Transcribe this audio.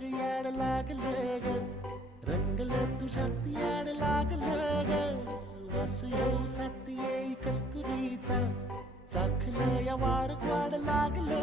ग याड लागलं ग, रंगलं तुझ्यात याड लागलं ग, वास येऊ साथ येई कस्तुरीचा, चाखलं या वार वाढ लागलं